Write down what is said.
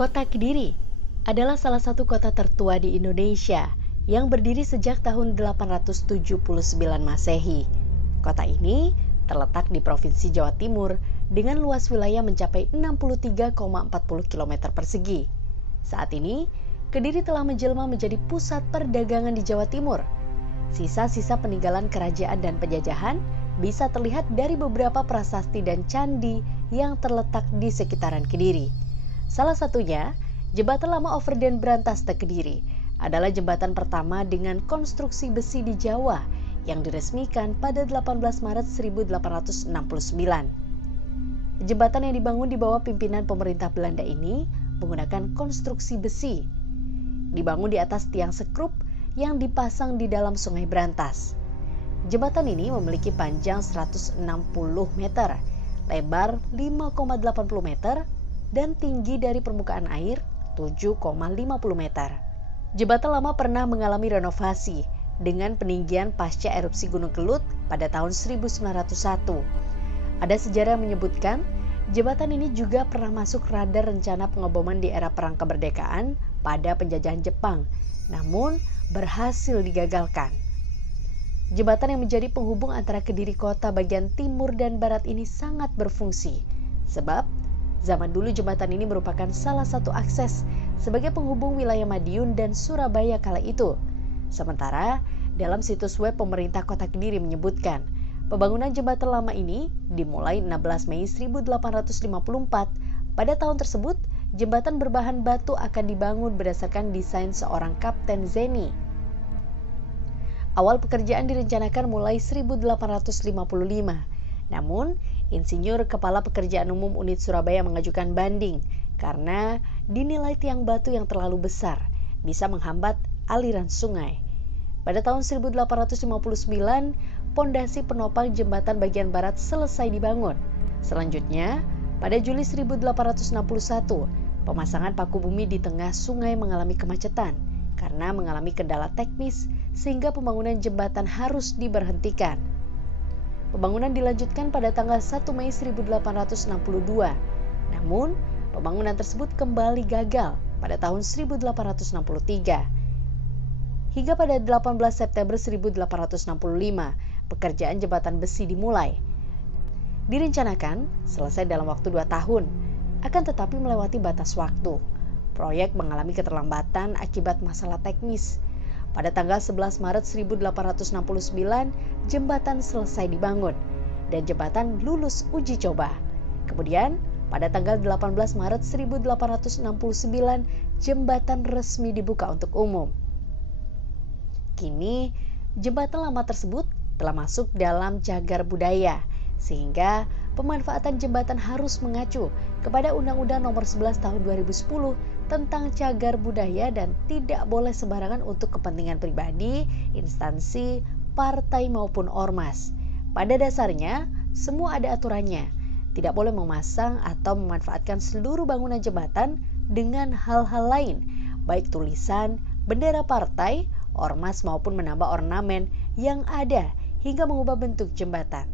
Kota Kediri adalah salah satu kota tertua di Indonesia yang berdiri sejak tahun 879 Masehi. Kota ini terletak di Provinsi Jawa Timur dengan luas wilayah mencapai 63,40 km persegi. Saat ini, Kediri telah menjelma menjadi pusat perdagangan di Jawa Timur. Sisa-sisa peninggalan kerajaan dan penjajahan bisa terlihat dari beberapa prasasti dan candi yang terletak di sekitaran Kediri. Salah satunya, Jembatan Lama Overden Brantaste Kediri adalah jembatan pertama dengan konstruksi besi di Jawa yang diresmikan pada 18 Maret 1869. Jembatan yang dibangun di bawah pimpinan pemerintah Belanda ini menggunakan konstruksi besi. Dibangun di atas tiang sekrup yang dipasang di dalam Sungai Brantas. Jembatan ini memiliki panjang 160 meter, lebar 5,80 meter, dan tinggi dari permukaan air 7,50 meter. Jembatan lama pernah mengalami renovasi dengan peninggian pasca erupsi Gunung Kelut pada tahun 1901. Ada sejarah yang menyebutkan jembatan ini juga pernah masuk radar rencana pengeboman di era Perang Kemerdekaan pada penjajahan Jepang, namun berhasil digagalkan. Jembatan yang menjadi penghubung antara Kediri kota bagian timur dan barat ini sangat berfungsi, sebab zaman dulu jembatan ini merupakan salah satu akses sebagai penghubung wilayah Madiun dan Surabaya kala itu. Sementara dalam situs web pemerintah Kota Kediri menyebutkan, pembangunan jembatan lama ini dimulai 16 Mei 1854. Pada tahun tersebut, jembatan berbahan batu akan dibangun berdasarkan desain seorang Kapten Zeni. Awal pekerjaan direncanakan mulai 1855. Namun, Insinyur Kepala Pekerjaan Umum Unit Surabaya mengajukan banding karena dinilai tiang batu yang terlalu besar bisa menghambat aliran sungai. Pada tahun 1859, pondasi penopang jembatan bagian barat selesai dibangun. Selanjutnya, pada Juli 1861, pemasangan paku bumi di tengah sungai mengalami kemacetan karena mengalami kendala teknis sehingga pembangunan jembatan harus diberhentikan. Pembangunan dilanjutkan pada tanggal 1 Mei 1862. Namun, pembangunan tersebut kembali gagal pada tahun 1863. Hingga pada 18 September 1865, pekerjaan jembatan besi dimulai. Direncanakan selesai dalam waktu 2 tahun, akan tetapi melewati batas waktu. Proyek mengalami keterlambatan akibat masalah teknis. Pada tanggal 11 Maret 1869, jembatan selesai dibangun dan jembatan lulus uji coba. Kemudian, pada tanggal 18 Maret 1869, jembatan resmi dibuka untuk umum. Kini, jembatan lama tersebut telah masuk dalam cagar budaya, sehingga pemanfaatan jembatan harus mengacu kepada Undang-Undang Nomor 11 Tahun 2010 tentang cagar budaya dan tidak boleh sembarangan untuk kepentingan pribadi, instansi, partai maupun ormas. Pada dasarnya, semua ada aturannya. Tidak boleh memasang atau memanfaatkan seluruh bangunan jembatan dengan hal-hal lain, baik tulisan, bendera partai, ormas maupun menambah ornamen yang ada hingga mengubah bentuk jembatan.